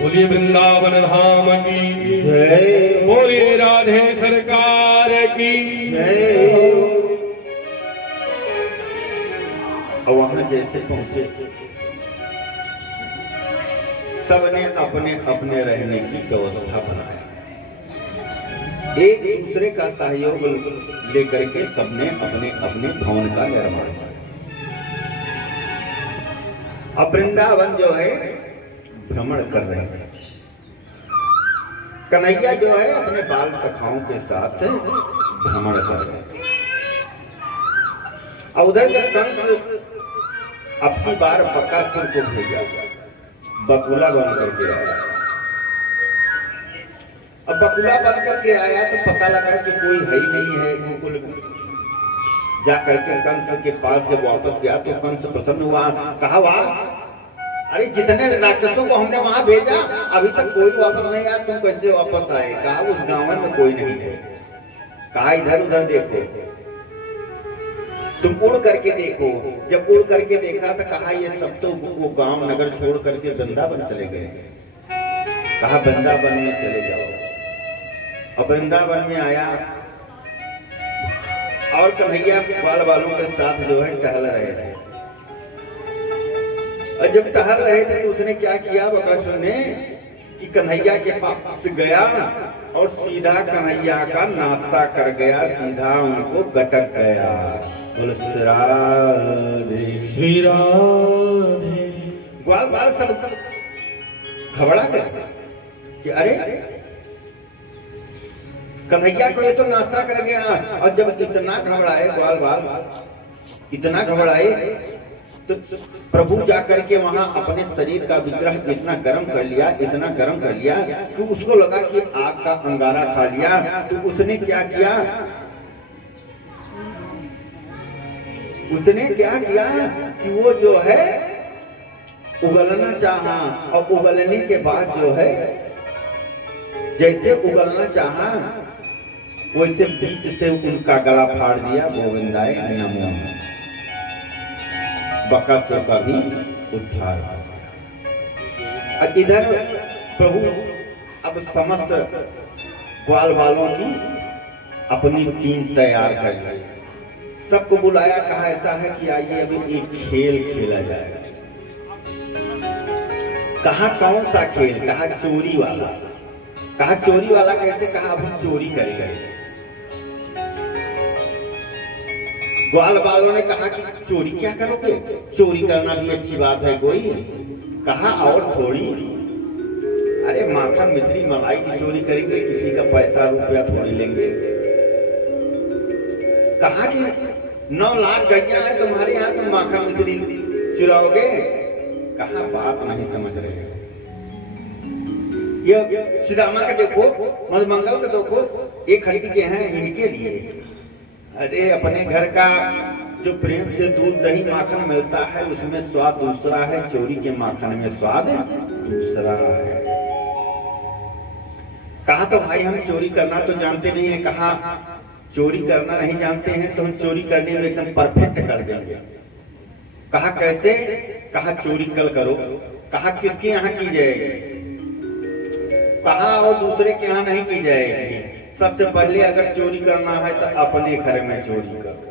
बोलिए वृंदावन धाम की जय, बोलिए राधे सरकार की जय। और वहां जैसे पहुंचे सबने अपने अपने रहने की व्यवस्था बनाया, एक दूसरे का सहयोग लेकर के सबने अपने अपने भवन का निर्माण किया। अब वृंदावन जो है भ्रमण कर रहे हैं। कन्हैया जो है अपने बाल सखाओं के साथ भ्रमण कर रहे हैं। और उधर जब कंस अब की बार बकासुर को भेजा, बकुला बन करके आया। अब बकुला बन करके आया तो पता लगा कि कोई है ही नहीं है गोकुल में। जा करके कंस के पास जब वापस गया तो कंस प्रसन्न हुआ, कहा वाह, अरे जितने राक्षसों को हमने वहां भेजा अभी तक कोई वापस नहीं आया, तुम कैसे वापस आए? कहा उस गांव में कोई नहीं है। कहा इधर उधर देखो, तुम उड़ करके देखो। जब उड़ करके देखा तो कहा ये सब तो वो गांव नगर छोड़ करके वृंदावन चले गए। कहा वृंदावन में चले जाओ। और वृंदावन में आया और कन्हैया बाल बालों के साथ जो है टहल रहे थे। और जब टहल रहे थे तो उसने क्या किया, बकासुर ने कि कन्हैया के पास गया और सीधा कन्हैया का नाश्ता कर गया, सीधा उनको गटक गया। बोलो श्री राधे श्री राधे। ग्वाल बाल सब घबरा गए कि अरे कन्हैया को ये तो नाश्ता कर गया। और जब इतना घबराए ग्वाल बाल, इतना घबराए तो प्रभु जाकर के वहां अपने शरीर का विग्रह इतना गर्म कर लिया, इतना गर्म कर लिया कि उसको लगा कि आग का अंगारा खा लिया। तो उसने क्या किया, उसने क्या किया कि वो जो है उगलना चाहा। और उगलने के बाद जो है जैसे उगलना चाहा वैसे बीच से उनका गला फाड़ दिया। गोविंदाय नमो। बकासुर का भी उद्धार हो गया। और इधर प्रभु अब समस्त ग्वाल बालों की अपनी टीम तैयार कर ली, सबको बुलाया। कहा ऐसा है कि आइए अभी एक खेल खेला जाएगा। कहा कौन सा खेल, कहा चोरी वाला। कहा चोरी वाला कैसे, कहा अब हम चोरी करेंगे। ग्वाल बालों ने कहा कि चोरी क्या करोगे, चोरी करना भी अच्छी बात है कोई। कहा और थोड़ी, अरे माखन मिश्री मलाई की चोरी करेंगे, किसी का पैसा रुपया थोड़ी लेंगे। कहा कि 9 लाख गैया है तुम्हारे यहाँ, तुम माखन मिश्री चुराओगे। कहा बात नहीं समझ रहे। ये सुदामा का देखो, मधुमंगल का देखो, एक खड़ी के हैं इनके लिए। अरे अपने घर का जो प्रेम से दूध दही माखन मिलता है उसमें स्वाद दूसरा है, चोरी के माखन में स्वाद दूसरा है। कहा तो भाई हम चोरी करना तो जानते नहीं है। कहा चोरी करना नहीं जानते हैं तो हम चोरी करने में एकदम परफेक्ट कर देंगे। कहा कैसे, कहा चोरी कल करो। कहा किसके यहाँ की जाएगी, कहा और दूसरे के यहाँ नहीं की जाएगी। सबसे पहले अगर चोरी करना है तो अपने घर में चोरी करो।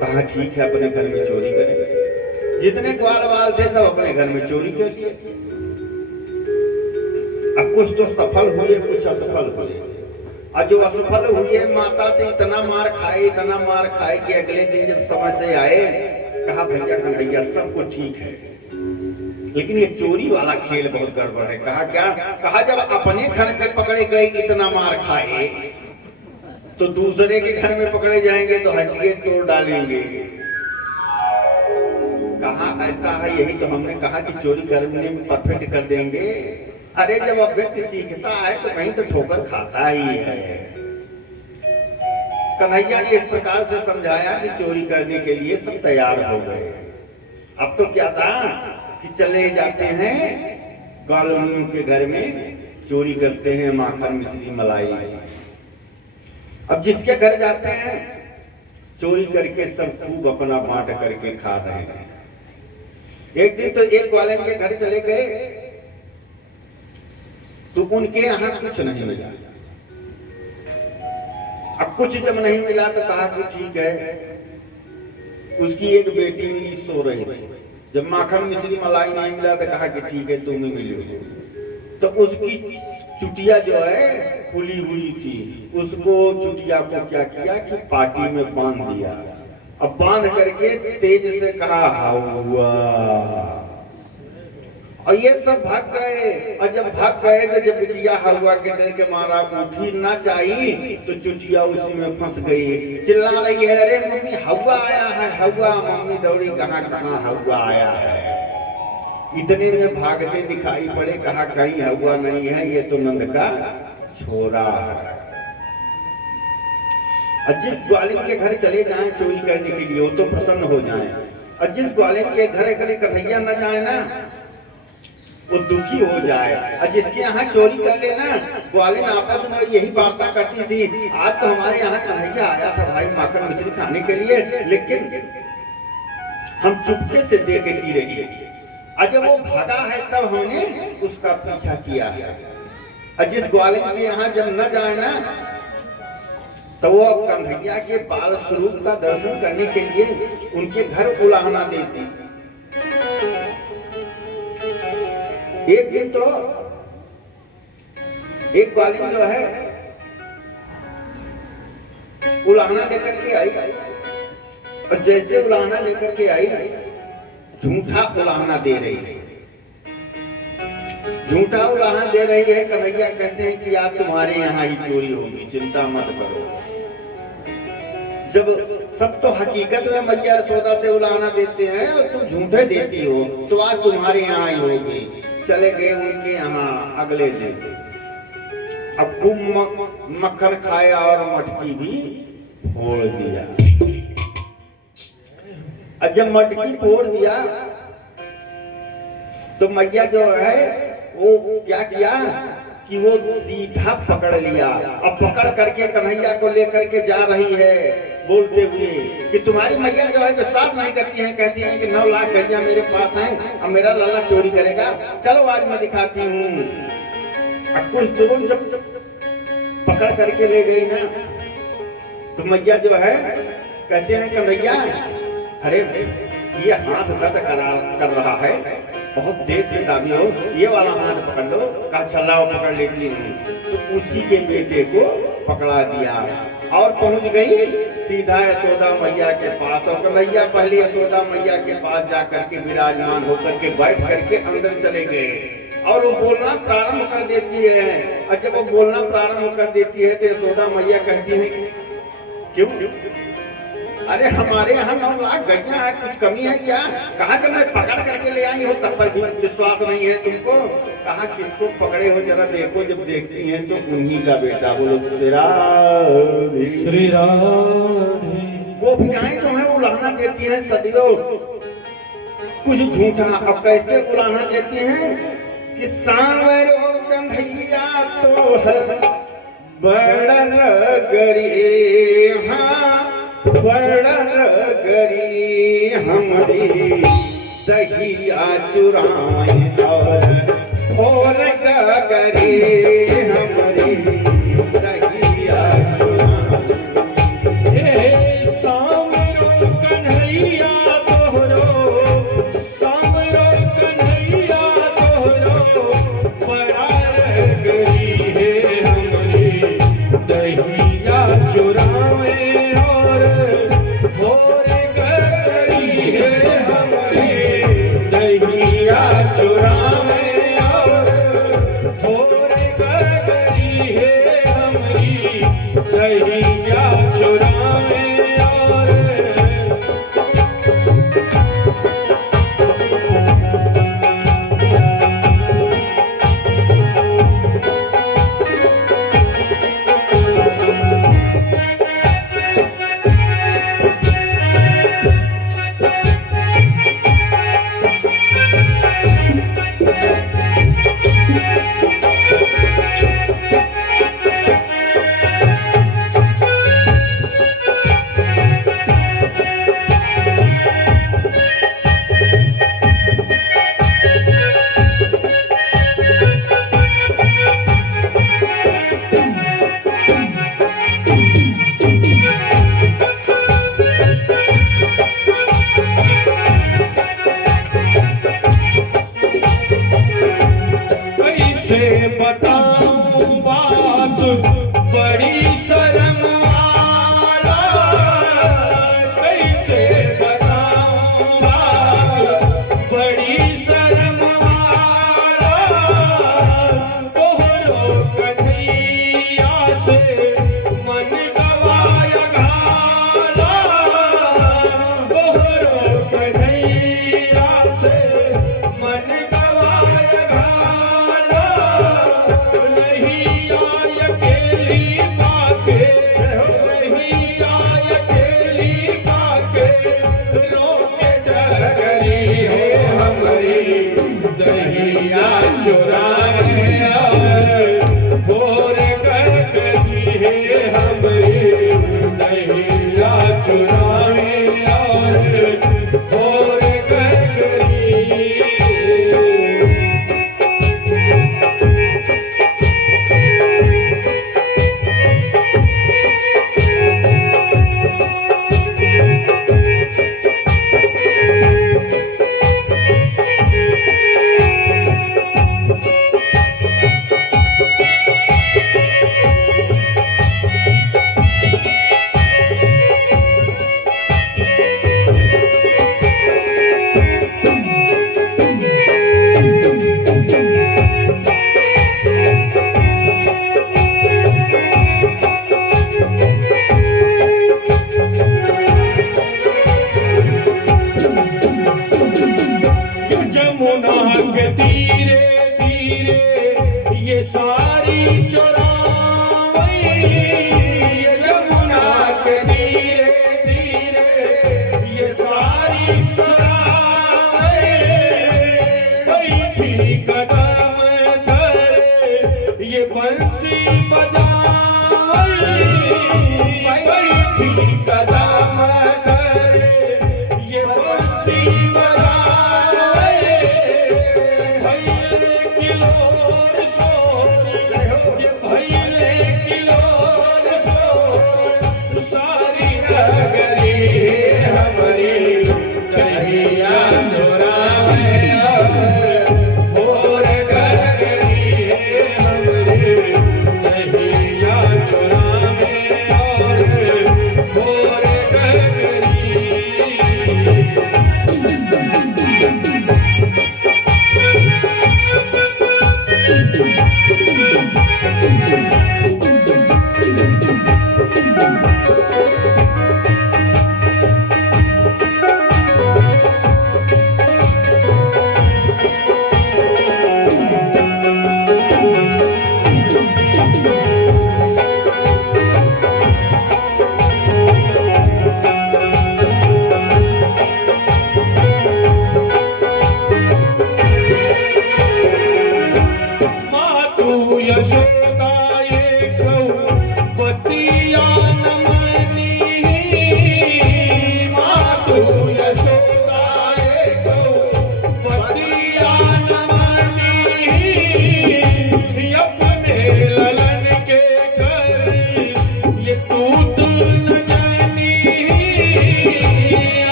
कहा ठीक है अपने घर में चोरी करेंगे। जितने ग्वाल बाल थे सब अपने घर में चोरी कर लिए। अब कुछ तो सफल हुए, कुछ असफल हुए। और जो असफल हुए माता से इतना मार खाए, इतना मार खाए कि अगले दिन जब समझ से आए, कहा भैया कन्हैया सब कुछ ठीक है लेकिन ये चोरी वाला खेल बहुत गड़बड़ है। कहा क्या, कहा जब अपने घर पे पकड़े गए इतना मार खाए तो दूसरे के घर में पकड़े जाएंगे तो हड्डियां तोड़ डालेंगे। कहा ऐसा है, यही तो हमने कहा कि चोरी करने में परफेक्ट कर देंगे। अरे जब अब व्यक्ति सीखता है तो कहीं तो ठोकर खाता ही है। कन्हैया ने इस प्रकार से समझाया कि चोरी करने के लिए सब तैयार हो गए। अब तो क्या था कि चले जाते हैं ग्वालों के घर में, चोरी करते हैं माखन मिश्री मलाई। अब जिसके घर जाते हैं चोरी करके सब खूब अपना बांट करके खा रहे हैं। एक दिन तो एक ग्वालन के घर चले गए तो उनके यहाँ कुछ नहीं मिला। अब कुछ जब नहीं मिला तो कहा कि ठीक है। उसकी एक बेटी मिली, सो रही थी। जब माखन मिश्री मलाई नहीं मिला तो कहा कि ठीक है तुम ही मिलोगे। तो उसकी चुटिया जो है खुली हुई थी, उसको चुटिया को क्या किया कि पार्टी में बांध दिया। अब बांध करके तेज से कहा हुआ, और ये सब भाग गए। और जब भाग गए तो जब बिटिया हवा के डर के मारा उठी ना चाहिए तो चुटिया उसी में फंस गई। चिल्ला रही है अरे मम्मी हवा आया है, हवा। मम्मी दौड़ी, कहाँ कहाँ हवा आया है। इतने में भागते दिखाई पड़े, कहा कहीं हवा नहीं है, ये तो नंद का छोरा है। और जिस ग्वालिन के घर चले जाएं चोरी करने के लिए वो तो प्रसन्न हो जाएं, और जिस ग्वालिन के घर कन्हैया न जाए ना वो दुखी हो जाए। और जिसके यहाँ चोरी कर लेना, ग्वालिन आपस में यही वार्ता करती थी, आज तो हमारे यहाँ कन्हैया आया था भाई माखन मिश्री खाने के लिए, लेकिन हम चुपके से देखती रही। और जब वो भागा है तब हमने उसका पीछा किया। और जिस ग्वालिन के यहाँ जब न जाए ना, तो वो कन्हैया के बाल स्वरूप का दर्शन करने के लिए उनके घर उलाहना देती। एक दिन तो एक ग्वालिन जो है उलाहना लेकर के आई, और जैसे उलाहना लेकर के आई, झूठा उलाहना दे रही है। झूठा उलाहना दे रही है। कन्हैया कहते हैं कि आप तुम्हारे यहाँ ही चोरी होगी, चिंता मत करो। जब सब तो हकीकत में मैया यशोदा से उलाहना देते हैं और तुम झूठे देती हो, तो आज तुम्हारे यहाँ ही होगी। चले गए उनके यहाँ अगले दिन। अब खूब मक्खन खाया और मटकी भी फोड़ दिया। और जब मटकी फोड़ दिया तो मैया जो है वो क्या किया कि वो सीधा पकड़ लिया। अब पकड़ करके कन्हैया को लेकर के जा रही है, बोलते हुए कि तुम्हारी मैया जो है विश्वास नहीं करती है, कहती है कि 9 लाख गैया मेरे पास हैं, अब मेरा लल्ला चोरी करेगा, चलो आज मैं दिखाती हूँ। कुछ दूर जब पकड़ करके ले गई ना, तो मैया जो है कहते हैं कन्हैया, अरे ये हाथ दर्द कर रहा है, बहुत देर से दाबी हो, ये वाला हाथ पकड़ लो। कहा चला पकड़ लेती हूँ। तो उसी के बेटे को पकड़ा दिया और पहुंच गई सीधा यशोदा मैया के पास। और कन्हैया पहले यशोदा मैया के पास जाकर के विराजमान होकर के बैठ करके अंदर चले गए और वो बोलना प्रारंभ कर देती है। और जब वो बोलना प्रारंभ कर देती है तो यशोदा मैया कहती है क्यों? अरे हमारे यहाँ 9 लाख गैया है, कुछ कमी है क्या? कहा जब मैं पकड़ करके ले आई हूँ तब पर भी विश्वास नहीं है तुमको। कहा किसको पकड़े हो जरा देखो। जब देखती हैं तो उन्हीं का बेटा। बोलो श्री राम। वो भिखारी जो है उलाहना देती है सदियों कुछ झूठा। अब कैसे उलाहना देती हैं कि सांवरो कन्हैया तो है बड़ा नगरी, हाँ बड़ा नगरी हमारी दहिया चुराए और गगरी हमारी दहिया चुराए। सांवरो कन्हैया तोहरो, सांवरो कन्हैया तोहरो बड़ा नगरी है हमारी दहिया चुराए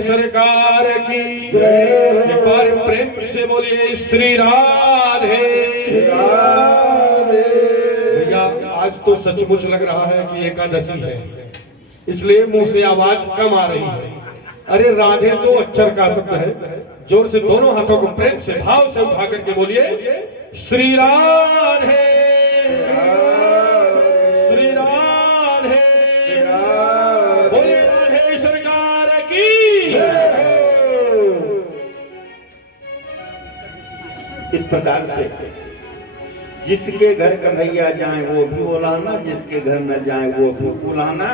सरकार की एक बार प्रेम से बोलिए श्री राधे। भैया आज तो सचमुच लग रहा है कि एकादशी है, इसलिए मुंह से आवाज कम आ रही है। अरे राधे तो अक्षर का शब्द है। जोर से दोनों हाथों को प्रेम से भाव से उठा करके बोलिए श्री राधे श्री राधे। बोलिए राधे सरकार की। इस प्रकार से जिसके घर कन्हैया जाए वो भी उलाहना, जिसके घर न जाए वो भी उलाहना,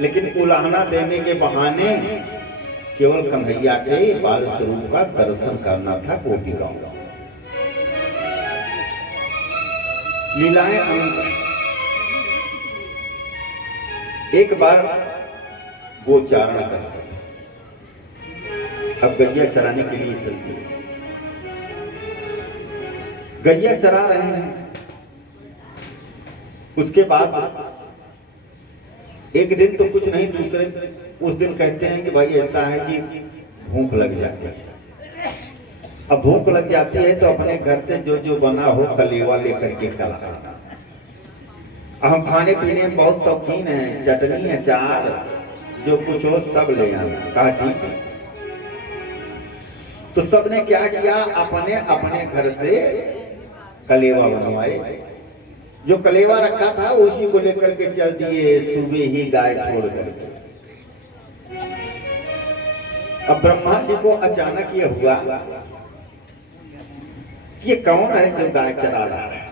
लेकिन उलाहना देने के बहाने केवल कन्हैया के बाल स्वरूप का दर्शन करना था गोपिकाओं का। लीलाएं एक बार वो चारण करते, अब गैया चराने के लिए चलती है। गैया चरा रहे हैं। उसके बाद एक दिन तो कुछ नहीं, दूसरे उस दिन कहते हैं कि भाई ऐसा है कि भूख लग जाती है। अब भूख लग जाती है तो अपने घर से जो जो बना हो कलेवा लेकर के चला। हम खाने पीने में बहुत शौकीन हैं, चटनी अचार जो कुछ हो सब ले आए। कहा ठीक है। तो सबने क्या किया, अपने अपने घर से कलेवा बनवाए। जो कलेवा रखा था उसी को लेकर के चल दिए सुबह ही गाय छोड़ करके। अब ब्रह्मा जी को अचानक ये हुआ ये कौन है जो गाय चरा रहा है,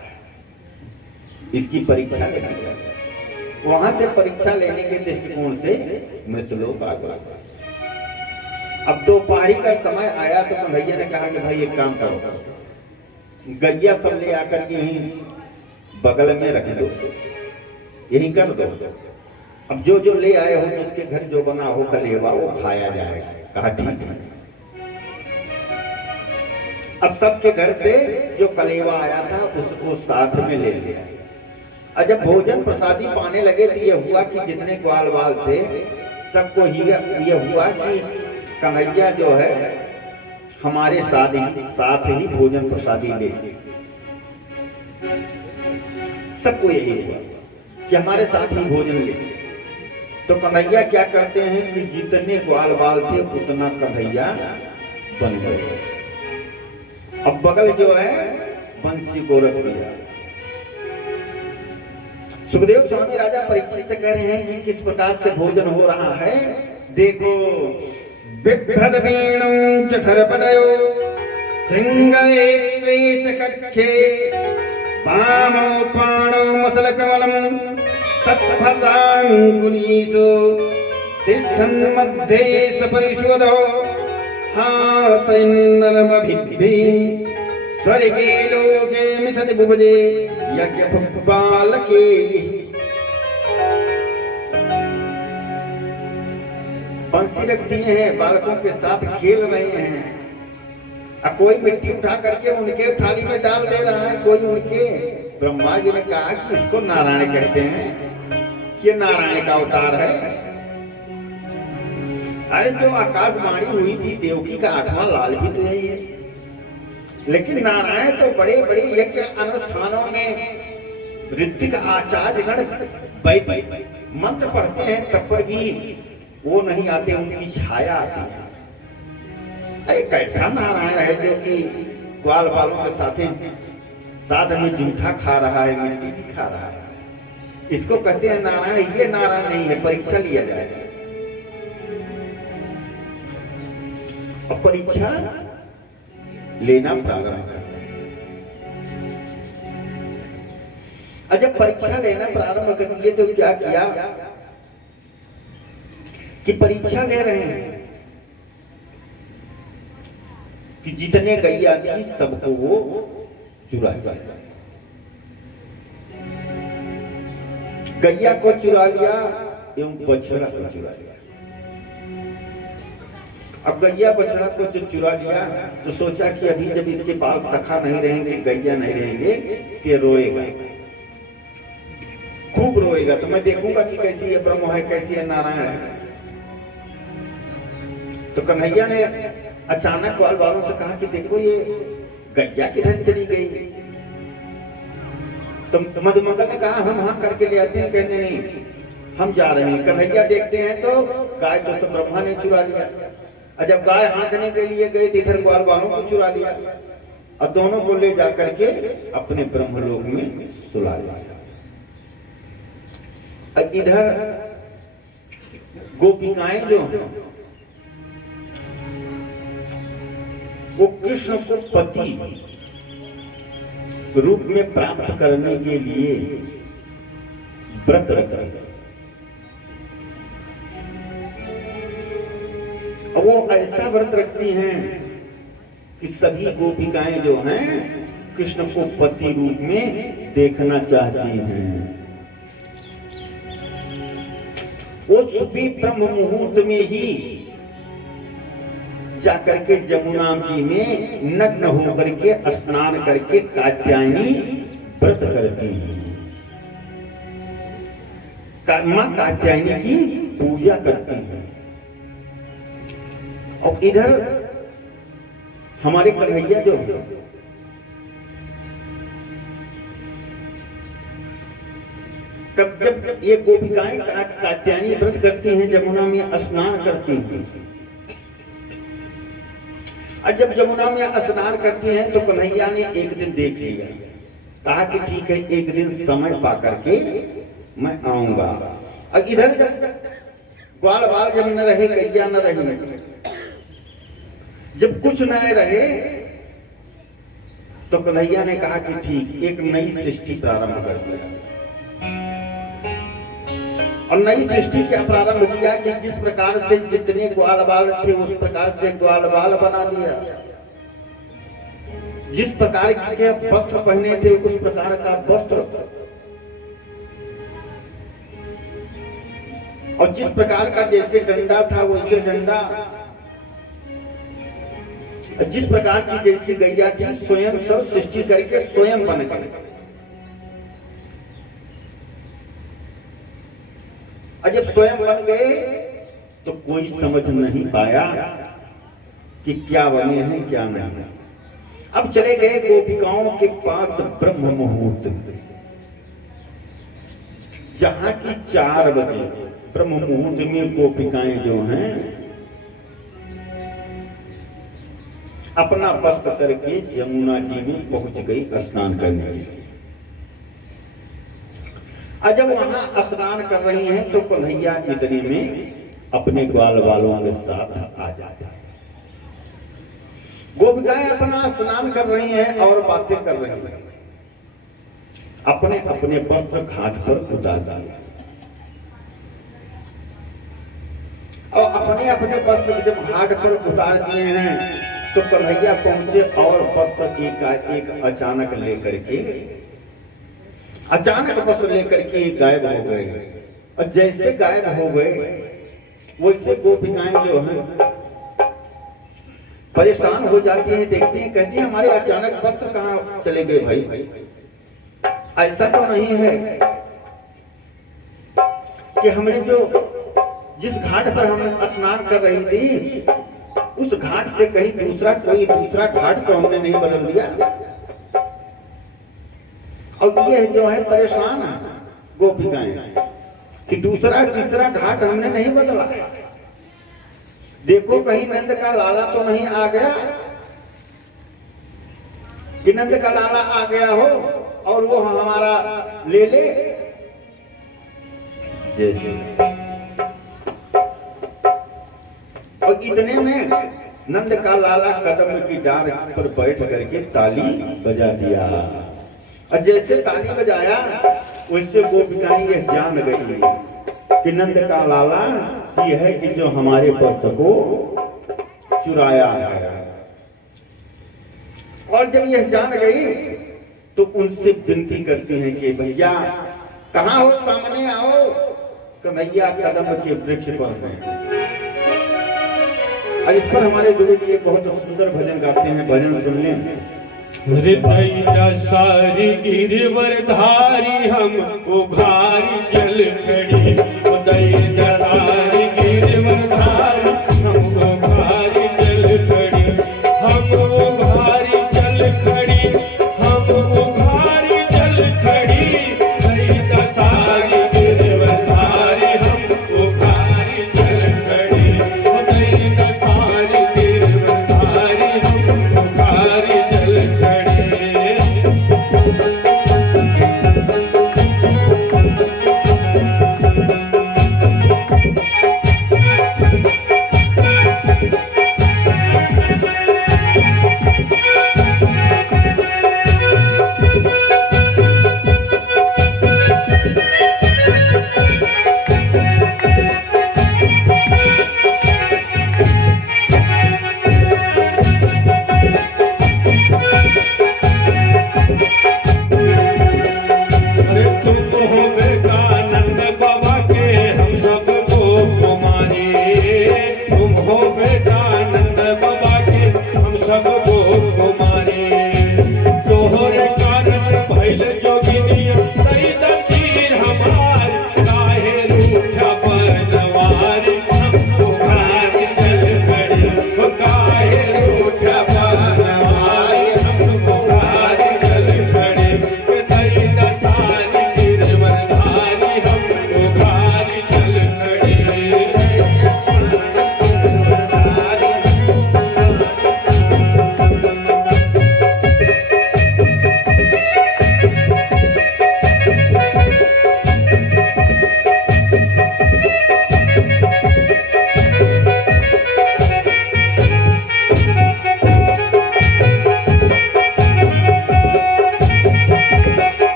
इसकी परीक्षा लेना चाहिए। वहां से परीक्षा लेने के दृष्टिकोण से मृतलोक आ गया। अब दोपहरी का समय आया तो कन्हैया ने कहा कि भाई एक काम करो, गैया सब ले आकर के यहीं बगल में रख दो, यही कर दो। अब जो जो ले आए हो जिसके घर जो बना हो कलेवा वो खाया जाएगा। कहा ठीक है। अब सबके घर से जो कलेवा आया था उसको साथ में ले लिया। और जब भोजन प्रसादी पाने लगे तो ये हुआ कि जितने ग्वाल वाल थे सबको ये हुआ कि कन्हैया जो है हमारे साथ ही भोजन प्रसादी ले। सबको यही हुआ कि हमारे साथ ही भोजन ले। तो कन्हैया क्या करते हैं कि जितने ग्वाल बाल थे उतना कन्हैया बन गए। अब बगल जो है बंसी को रख दिया। सुखदेव स्वामी राजा परीक्षित से कह रहे हैं कि किस प्रकार से भोजन हो रहा है। देखो, बिभ्रद वीणु जठरपटयो श्रृंगेत्रे च कक्षे पामो पाणो मसलकमलम् तत्फलाङ्कुलीतो तिष्ठन् मध्ये सपरिशोधो हासयन्नरमभिद्भिः स्वर्गे लोके मिषति बुभुजे यज्ञबालके। बंसी रख दिए हैं, बालकों के साथ खेल रहे हैं। अब कोई मिट्टी उठा करके उनके थाली में डाल दे रहा है, कोई उनके। ब्रह्मा जी ने कहा कि इसको नारायण कहते हैं, ये नारायण का अवतार है। अरे जो आकाशवाणी हुई थी देवकी का 8वां लाल भी तो यही है। लेकिन नारायण तो बड़े बड़े यज्ञ अनुष्ठानों में ऋतिक आचार्य गण वैदिक मंत्र पढ़ते हैं, तब पर भी वो नहीं आते, उनकी छाया आती है। अरे कैसा नारायण है जो कि ग्वाल बालों के साथ में जूठा खा रहा है, मिट्टी भी खा रहा है। इसको कहते हैं नारायण। ये नारायण नहीं है, परीक्षा लिया जाए। और परीक्षा लेना प्रारंभ करते हैं। और जब परीक्षा लेना प्रारंभ कर दिए तो क्या किया कि परीक्षा ले रहे हैं कि जितने गैया थी सबको वो चुरा लिया। गैया को चुरा लिया एवं बछड़ा को चुरा लिया। अब गैया बछड़ा को जो चुरा लिया तो सोचा कि अभी जब इसके पास सखा नहीं रहेंगे, गैया नहीं रहेंगे, ये रोएगा, खूब रोएगा, तो मैं देखूंगा कि कैसी ये ब्रह्म है, कैसी है नारायण है। तो कन्हैया ने अचानक ग्वाल वालों से कहा कि देखो ये गैया किधर चली गई। तो मधुमंगल ने कहा हम वहां करके ले आते हैं। कहने नहीं, हम जा रहे हैं। कन्हैया देखते हैं तो गाय तो सब ब्रह्मा ने चुरा लिया। और जब गाय हाँकने के लिए गए तो इधर ग्वाल वालों को चुरा लिया और दोनों को ले जा करके अपने ब्रह्मलोक में सुला लिया। इधर गोपिकाएं जो वो कृष्ण को पति रूप में प्राप्त करने के लिए व्रत रख रहे हैं। अब वो ऐसा व्रत रखती हैं कि सभी गोपिकाएं जो हैं कृष्ण को पति रूप में देखना चाहती हैं। वो सुबह ब्रह्म मुहूर्त में ही जाकर के जमुना जी में नग्न होकर के स्नान करके कात्यायनी व्रत करती हैं। मां कात्यायनी की पूजा करती हैं। और इधर हमारे कन्हैया जो जब ये गोपिकाएं कात्यायनी व्रत करती हैं, जमुना में स्नान करती हैं। और जब जमुना में स्नान करती हैं तो कन्हैया ने एक दिन देख लिया, कहा कि ठीक है एक दिन समय पा करके मैं आऊंगा। और इधर जब ग्वाल बाल जब न रहे, गैया न रही, जब कुछ न रहे तो कन्हैया ने कहा कि ठीक, एक नई सृष्टि प्रारंभ कर दिया। और नई सृष्टि क्या प्रारंभ किया कि जिस प्रकार से जितने ग्वाल बाल थे उस प्रकार से ग्वाल बाल बना दिया। जिस प्रकार के वस्त्र पहने थे उस प्रकार का वस्त्र, और जिस प्रकार का जैसे डंडा था वैसे डंडा, जिस प्रकार की जैसी गैया थी स्वयं सब सृष्टि करके स्वयं बन गए। जब स्वयं बन गए तो कोई समझ नहीं पाया कि क्या बने हैं क्या नहीं। अब चले गए गोपिकाओं के पास ब्रह्म मुहूर्त, जहां की 4 बजे ब्रह्म मुहूर्त में गोपिकाएं जो हैं अपना वस्त्र करके यमुना जी में पहुंच गई स्नान करने के लिए। और जब वहां स्नान कर रही हैं तो कन्हैया इतने में अपने ग्वाल वालों के साथ आ जाता है। गोपिकाएं अपना स्नान कर रही हैं और बातें कर रही हैं, अपने अपने वस्त्र घाट पर उतार दिए और अपने अपने वस्त्र जब घाट पर उतार दिए हैं तो कन्हैया पहुंचे और वस्त्र एक अचानक लेकर के वस्त्र लेकर के गायब हो गए। और जैसे गायब हो गए वैसे गोपिकाएं जो हैं परेशान हो जाती हैं, देखती हैं, कहती हैं हमारे अचानक वस्त्र कहाँ चले गए भाई? ऐसा तो नहीं है कि हमने जो जिस घाट पर हम स्नान कर रही थी उस घाट से कहीं कोई दूसरा घाट तो हमने नहीं बदल दिया? और ये जो है परेशान है गोपिकाएं कि दूसरा तीसरा घाट हमने नहीं बदला। देखो कहीं नंद का लाला तो नहीं आ गया कि नंद का लाला आ गया हो और वो हमारा ले ले। जैसे और इतने में नंद का लाला कदम की डार पर बैठ करके ताली बजा दिया। और जैसे ताली बजाया वैसे गोपिकाएं ये जान गई कि नंद का लाला ये है कि जो हमारे वस्त्र को चुराया है। और जब यह जान गई तो उनसे विनती करती हैं कि भैया कहाँ हो, सामने आओ। कन्हैया कदम के वृक्ष पर हैं। और इस पर हमारे गुरु जी एक बहुत सुंदर भजन गाते हैं, भजन सुन लें। हृदय सारी गिरिवरधारी हम उभारी जल खड़ी, हृदय सारी गिरिवरधारी हम उभारी जल खड़ी, हम उभारी जल खड़ी, हम उभारी जल खड़ी, हृदय सारी गिरिवरधारी हम उभारी जल खड़ी, हृदय सारी गिरिवरधारी हम उभारी जल खड़ी।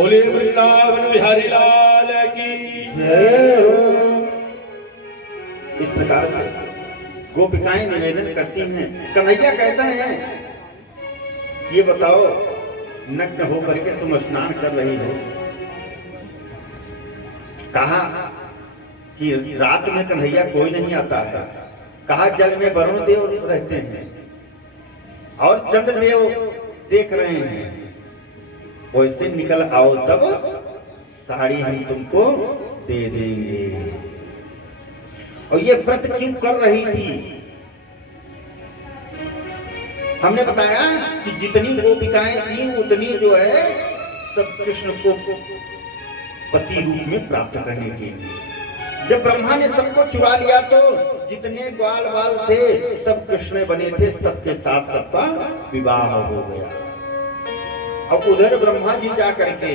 बोले वृंदावन बिहारी लाल की जय हो। इस प्रकार से गोपिकाएं निवेदन करती हैं। कन्हैया कहता है ये बताओ नग्न होकर के तुम स्नान कर रही हो, कहा कि रात में कन्हैया कोई नहीं आता है, कहा जल में वरुण देव रहते हैं और चंद्रदेव देख रहे हैं, वैसे निकल आओ तब साड़ी हम तुमको दे देंगे। और ये व्रत क्यों कर रही थी? हमने बताया कि जितनी गोपिकाएं थी उतनी जो है सब कृष्ण को पति रूप में प्राप्त करने के लिए। जब ब्रह्मा ने सबको चुरा लिया तो जितने ग्वाल वाल थे सब कृष्ण बने थे, सबके साथ सबका विवाह हो गया। अब उधर ब्रह्मा जी जा करके